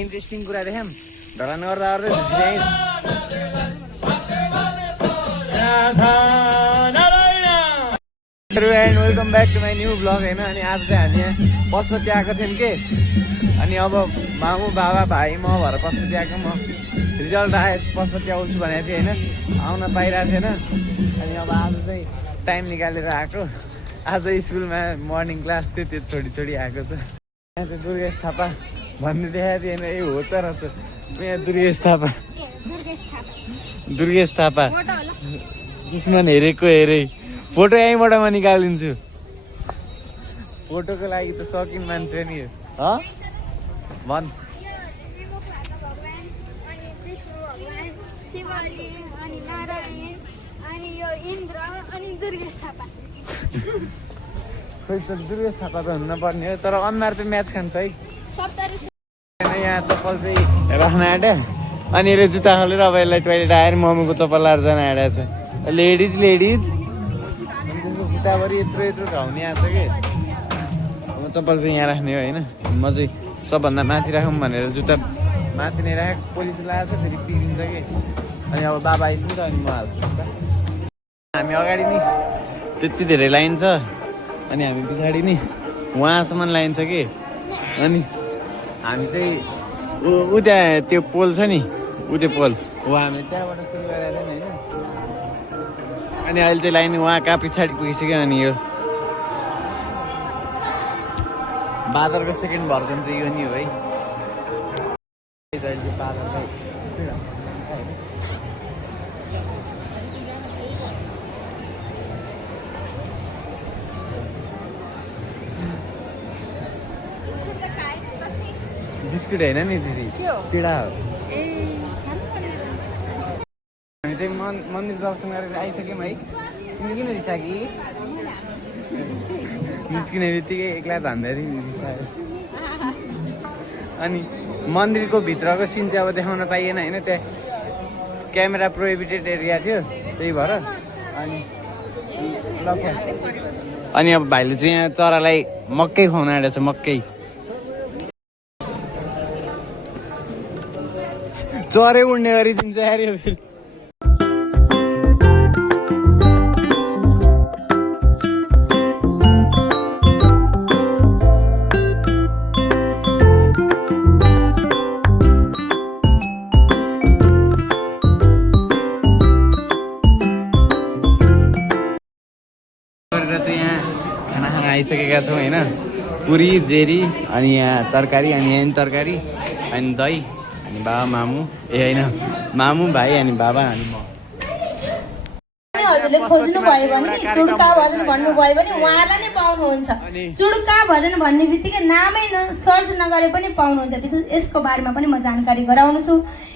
Interesting कुरा देखाम ढलान गर्दा गर्दै झुसिरहेँ and welcome back to my new blog होइन। अनि आज चाहिँ हामी यहाँ पशुपति आएको थियौँ कि अनि अब मामु बाबा भाइ म भएर पशुपति आएको। म रिजल्ट आएछ पशुपति आउँछु भनेको थिएँ होइन, आउन पाइरहेको थिएन। अनि अब आज चाहिँ टाइम निकालेर आएको। आज स्कुलमा मर्निङ क्लास थियो, त्यो छोडी आएको छ। यहाँ चाहिँ दुर्गेश थापा भन्ने देखाएको थिएन, ए हो त रहेछ यहाँ दुर्गेश थापा दुश्मन हेरेको हेरे फोटो यहीँबाट म निकालिदिन्छु। फोटोको लागि त सकिन मान्छे नि भन्। खोइ त दुर्गेश थापा त हुन पर्ने हो, तर अनुहार चाहिँ म्याच खान्छ है। यहाँ चप्पल चाहिँ राख्न आँट्यो अनि यसले जुत्ता खोलेर अब यसलाई टोइलेट आएर मम्मीको चप्पल लाएर जान आँटेको छ। लेडिज त्यसको खुट्टाभरि यत्रो घाउने आएको छ कि म चप्पल चाहिँ यहाँ राख्ने हो होइन। म चाहिँ सबभन्दा माथि राखौँ भनेर जुत्ता माथि नै राखेको, पुलिस लगाएको छ फेरि पिरिन्छ कि। अनि अब बाबा आइस् नि त अनि म हाल्छु। हामी अगाडि नि त्यति धेरै लाइन छ अनि हामी पछाडि नि वहाँसम्म लाइन छ कि। अनि हामी चाहिँ ऊ त्यहाँ त्यो पोल छ नि, ऊ त्यो पोल हो हामी त्यहाँबाट सुरु गरेर थियौँ होइन। अनि अहिले चाहिँ लाइन उहाँ कहाँ पछाडि पुगिसक्यो। अनि यो बादरको सेकेन्ड भर्जन चाहिँ यो नि हो है। बादरलाई बिस्कुट होइन नि दिदी, पिडा हो। हामी चाहिँ मन्दिर दर्शन गरेर आइसक्यौँ है। तिमी किन रिसाकी निस्किने बित्तिकै एक्ला धान्दै रिसायो। अनि मन्दिरको भित्रको सिन चाहिँ अब देखाउन पाइएन होइन, त्यहाँ क्यामेरा प्रोहिबिटेड एरिया थियो त्यही भएर। अनि अब भाइले चाहिँ यहाँ चरालाई मकै खुवाउन आँटेको छ, मकै। चरे उड्ने गरिदिन्छ अरे फेरि। चाहिँ यहाँ खाना खान आइसकेका छौँ होइन। पुरी जेरी अनि यहाँ तरकारी अनि यहाँ तरकारी अनि दही अनि बाबा मामु होइन मामु भाइ अनि बाबा अनि म। हजुरले खोज्नु भयो भने नि चुड्का भजन भन्नुभयो भने उहाँलाई नै पाउनुहुन्छ। चुड्का भजन भन्ने बित्तिकै नामै सर्च नगरे पनि पाउनुहुन्छ। विशेष यसको बारेमा पनि म जानकारी गराउनु छु।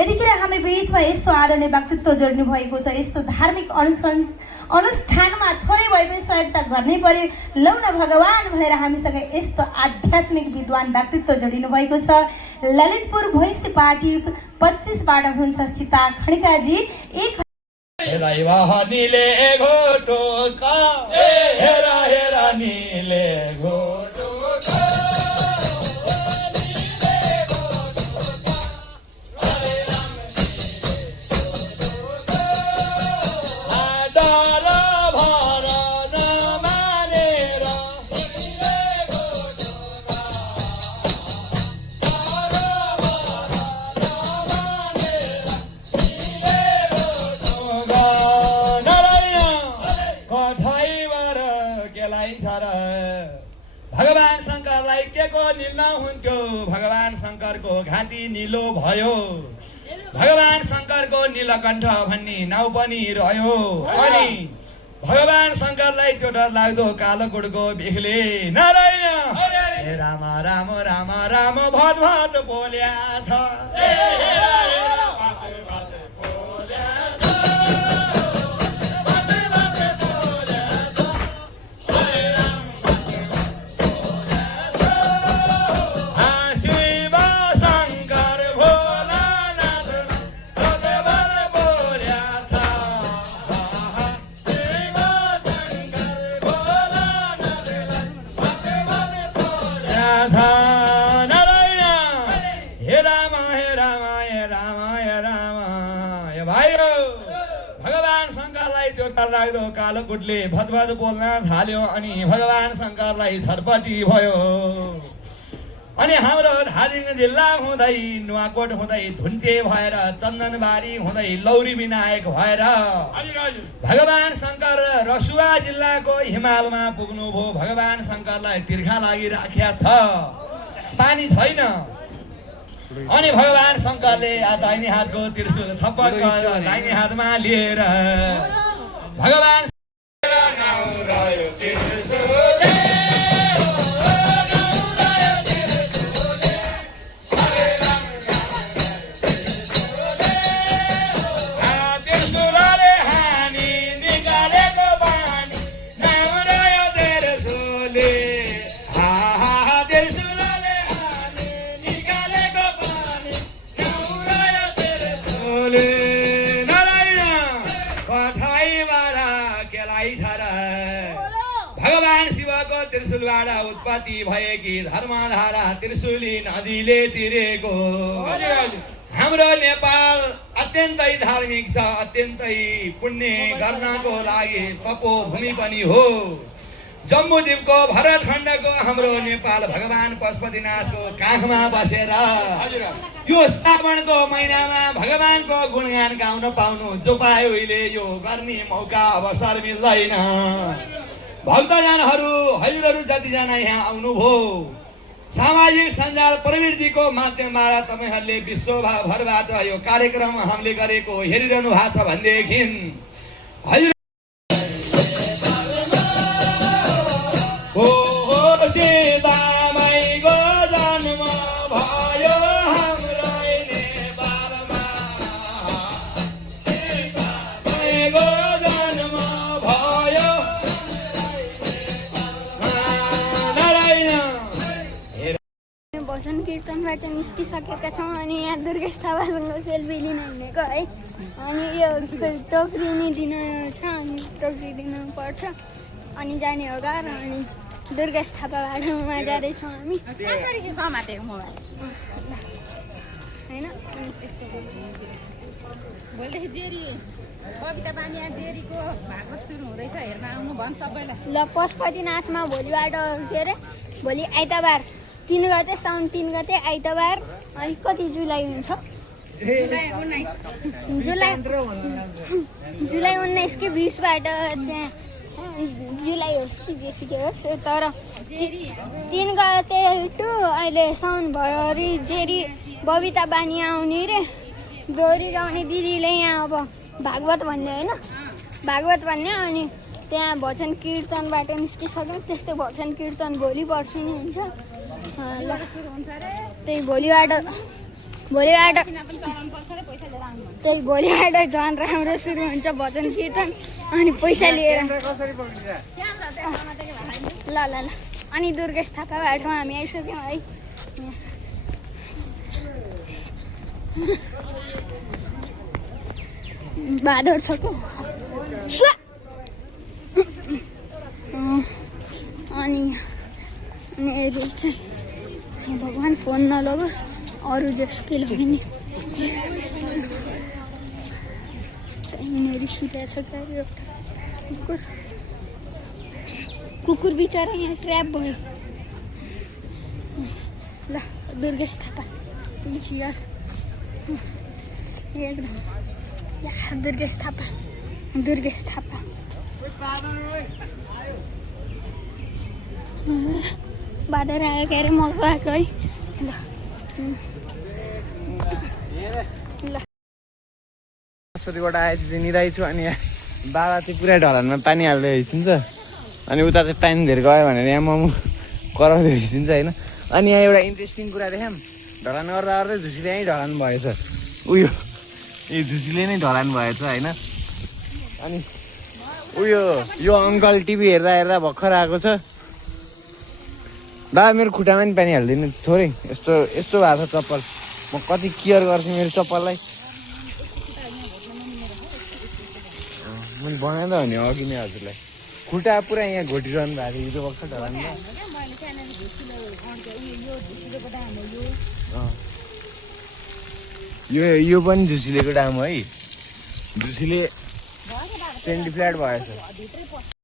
यतिखेर हामी बिचमा यस्तो आदरणीय व्यक्तित्व जोड्नु भएको छ। यस्तो धार्मिक अनुष्ठानमा थोरै भए पनि सहयोगिता गर्नै पर्यो। लौ न भगवान भनेर हामीसँग यस्तो आध्यात्मिक विद्वान व्यक्तित्व जोडिनु भएको छ। ललितपुर भैँसी पार्टी 25बाट हुनुहुन्छ सीता खड्काजी। नीले घोटो का हेरा हेरा नीले घोटो भगवान शङ्करलाई के को निल्न हुन्थ्यो। भगवान शङ्करको घाँटी निलो भयो। भगवान शङ्करको नीलकण्ठ भन्ने नाउँ पनि रह्यो। अनि भगवान शङ्करलाई त्यो डर लाग्दो कालो गुडको बिखले नारायण राम राम राम राम भद भद बोल्या छ। हे राम हे राम हे राम हे राम हे भाइयो भगवान शङ्करलाई त्यो डरलाग्दो कालो कुटले भदभद बोल्न थाल्यो अनि भगवान शङ्करलाई छटपटी भयो अनि हाम्रो धादिङ जिल्ला हुँदै नुवाकोट हुँदै धुन्चे भएर चन्दनबारी हुँदै लौरी विनायक भएर भगवान शङ्कर रसुवा जिल्लाको हिमालमा पुग्नुभयो भगवान शङ्करलाई तिर्खा लागिराखेका छ पानी छैन अनि भगवान शङ्करले दाहिने हातको त्रिशूल थप्पड गरेर दाहिने हातमा लिएर भगवान भगवान शिवको त्रिशूलबाट उत्पत्ति भएकी धर्मधारा त्रिशूली नदीले तिरेको हाम्रो नेपाल अत्यन्तै धार्मिक छ अत्यन्तै पुण्य गर्नको लागि तपोभूमि पनि हो जम्बूद्वीपको भरतखण्डको हाम्रो नेपाल भगवान पशुपतिनाथको काखमा बसेर यो श्रावणको महिनामा भगवानको गुणगान गाउन पाउनु जो पायो उहिले यो गर्ने मौका अवसर मिल्दैन भक्तजनहरू हजुरहरू जतिजना यहाँ आउनुभयो सामाजिक सञ्जाल प्रवृत्तिको माध्यमबाट तपाईहरूले विश्वभरबाट यो कार्यक्रम हामीले गरेको हेरिरहनु भएको छ भनेदेखि हजुर सीतामाईको जन्म भयो हाम्रो नेपालमा सीतामाईको जन्म भयो भजन कीर्तनबाट निस्किसकेका छौँ अनि यहाँ दुर्गेश थापासँग सेल्फी लिन हिँडेको है अनि यो टोक्रिने दिन छ अनि टोक्रिदिनु पर्छ अनि जाने हो घर अनि दुर्गेश थापा बाटोमा जाँदैछौँ हामी होइन ल पशुपतिनाथमा भोलिबाट के अरे भोलि आइतबार 3 गते साउन 3 गते आइतबार अनि कति जुलाई हुन्छ जुलाई 19 कि 20बाट त्यहाँ जुलाई होस् कि जेसुकै होस् तर 3 गते टु अहिले साउन भयो अरे जेरी बबिता बानी आउने रे दोहोरी गाउने दिदीले यहाँ अब भागवत भन्ने होइन भागवत भन्ने अनि त्यहाँ भजन कीर्तनबाट निस्किसक्यौँ त्यस्तै भजन कीर्तन भोलि पर्सि नै हुन्छ ल त्यही भोलिबाट झन् राम्रो सुरु हुन्छ भजन कीर्तन अनि पैसा लिएर ल ल ल अनि दुर्गेश थापा बाटोमा हामी आइसक्यौँ है बादर छ को अनि मेरो चाहिँ भगवान् फोन नलगोस् अरू जेसुकै लग्यो नि यहाँनिर सुतेको छ एउटा कुकुर बिचरा यहाँ ट्र्याप भयो ल दुर्गेश थापा यार एकदम या दुर्गेश थापा बादर आयो के अरे म गएको है ल सरस्वतीबाट आएपछि चाहिँ निराइछु अनि बाबा चाहिँ पुरै ढलानमा पानी हाल्दै हिँड्छ अनि उता चाहिँ पानी धेरै गयो भनेर यहाँ मोमो कराउँदै हिँड्छ होइन अनि यहाँ एउटा इन्ट्रेस्टिङ कुरा देखाऊँ ढलान गर्दा गर्दै झुसीले यहीँ ढलान भएछ उयो यो झुसीले नै ढलान भएछ होइन अनि यो अङ्कल टिभी हेर्दा भर्खर आएको छ बाबा मेरो खुट्टामा नि पानी हालिदिनु थोरै यस्तो भएको छ चप्पल म कति केयर गर्छु मेरो चप्पललाई मैले बनाउँदा हो नि अघि नै हजुरलाई खुट्टा पुरा यहाँ घोटिरहनु भएको थियो हिजो भर्खर ढलान यो पनि झुसिलेको डाम है झुसिले सेन्टी फ्ल्याट भएछ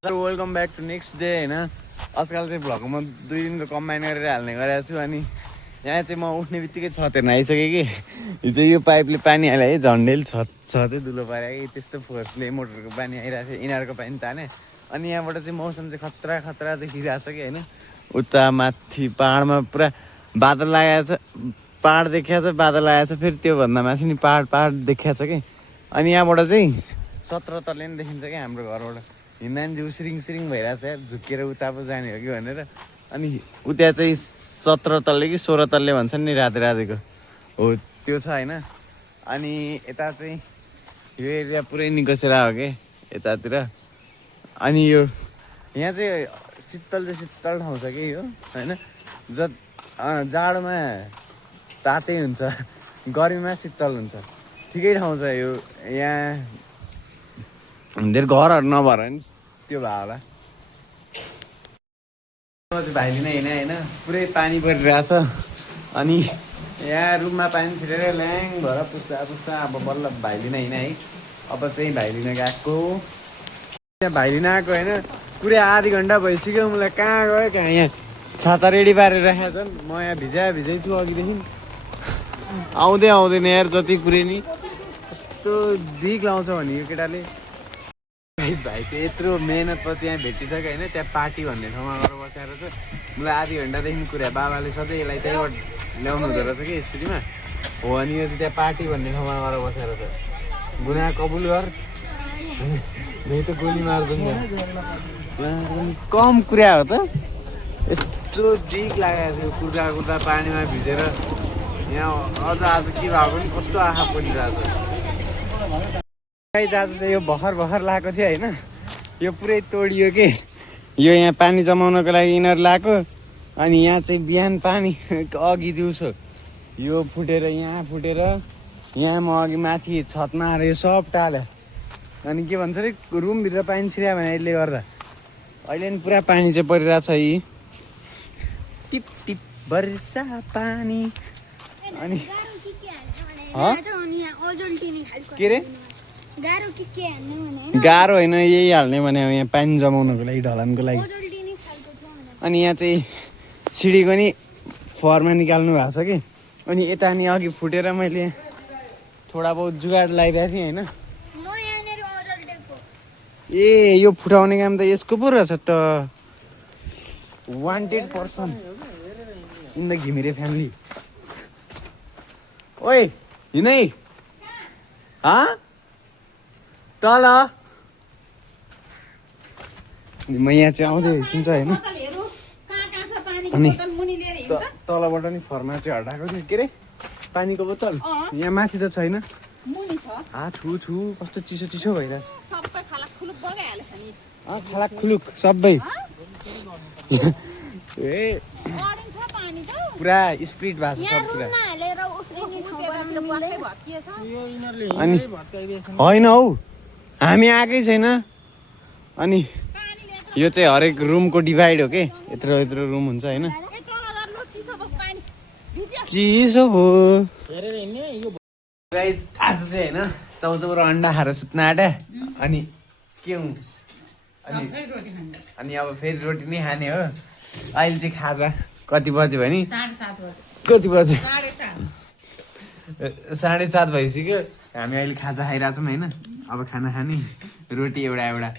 welcome back to next day होइन आजकल चाहिँ भ्लगमा 2 दिनको कम्बाइन गरेर हाल्ने गरेको छु अनि यहाँ चाहिँ म उठ्ने बित्तिकै छत हेर्न आइसकेँ कि हिजो यो पाइपले पानी हाल्यो है झन्डेल छतै धुलो पाऱ्यो कि त्यस्तो फोर्सले मोटरको पानी आइरहेको थियो इनारको पानी ताने अनि यहाँबाट चाहिँ मौसम चाहिँ खतरा देखिरहेको छ कि होइन उता माथि पाहाडमा पुरा बादल लागेको छ पाहाड देखिएको छ बादल लागेको छ फेरि त्योभन्दा माथि नि पाहाड देखिएको छ कि अनि यहाँबाट चाहिँ 17 तल्ले नि देखिन्छ क्या हाम्रो घरबाट हिँड्दा नि जिउ सिरिङ भइरहेको छ यार झुकेर उता पो जाने हो कि भनेर अनि उता चाहिँ 17 तल्ले कि 16 तल्ले भन्छन् नि रातेको हो त्यो छ होइन अनि यता चाहिँ यो एरिया पुरै निकसेर हो कि यतातिर अनि यो यहाँ चाहिँ शीतल ठाउँ छ कि यो होइन जाडोमा तातै हुन्छ गर्मीमा शीतल हुन्छ ठिकै ठाउँ छ यो यहाँ धेरै घरहरू नभएर नि त्यो भयो होला भाइले नै होइन पुरै पानी परिरहेछ अनि यहाँ रुममा पानी छिरेर ल्याङ भएर पुस्दा अब बल्ल भाइले नै है अब चाहिँ भाइलिन गएको त्यहाँ भाइलिन आएको होइन पुरै आधी घन्टा भइसक्यो मलाई कहाँ गयो कहाँ यहाँ छाता रेडी पारेर राखेको छन् म यहाँ भिजाइ छु अघिदेखि आउँदैन यार जति पुरै नि कस्तो दिक लाउँछ भने यो केटाले भाइ चाहिँ यत्रो मेहनतपछि यहाँ भेटिसक्यो होइन त्यहाँ पार्टी भन्ने ठाउँमा गएर बसेर छ मलाई आधी घन्टादेखि कुरा बाबाले सधैँ यसलाई त्यहीँबाट ल्याउनु हुँदो रहेछ कि स्कुटीमा हो अनि यो चाहिँ त्यहाँ पार्टी भन्ने ठाउँमा गएर बसेर छ गुना कबुल गर नहीं त गोली मार्दैन कम कुरा हो त यस्तो दिक लागेको थियो कुर्दा पानीमा भिजेर यहाँ अझ आज के भएको नि कस्तो आँखा परिरहेको छ जाँदा चाहिँ यो भर्खर लगाएको थियो होइन यो पुरै तोडियो कि यो यहाँ पानी जमाउनको लागि यिनीहरू लगाएको अनि यहाँ चाहिँ बिहान पानी अघि दिउँसो यो फुटेर यहाँ म अघि माथि छतमा आएर यो सब टाल्यो अनि के भन्छ अरे रुमभित्र पानी छिर्यो भने यसले गर्दा अहिले नि पुरा पानी चाहिँ परिरहेको छ यी टिप टिप वर्षा पानी अनि के रे गाह्रो होइन यही हाल्ने भने यहाँ पानी जमाउनको लागि ढलानको लागि अनि यहाँ चाहिँ सिडीको नि फरमा निकाल्नु भएको छ कि अनि यता नि अघि फुटेर मैले थोडा बहुत जुगाड लगाइरहेको थिएँ होइन ए यो फुटाउने काम त यसको पो रहेछ त wanted person in the Ghimire family ओइ हिँडै तल म यहाँ चाहिँ आउँदै हिँड्छ होइन अनि तलबाट नि फर्मा चाहिँ हटाएको थियो के अरे पानीको बोतल यहाँ माथि त छैन छु कस्तो चिसो भइरहेछ खालाक खुलुक सबै ए पुरा स्पिड भएको छ सब कुरा अनि होइन हौ हामी आएकै छैन अनि यो चाहिँ हरेक रुमको डिभाइड हो कि यत्रो रुम हुन्छ होइन चिसो हो आज चाहिँ होइन चौचौरो अन्डा खाएर सुत्न आँटा अनि के हुँ अनि अब फेरि रोटी नै खाने हो अहिले चाहिँ खाजा कति बज्यो भने कति बज्यो 7:30 भइसक्यो हामी अहिले खाजा खाइरहेछौँ होइन अब खाना खाने रोटी एउटा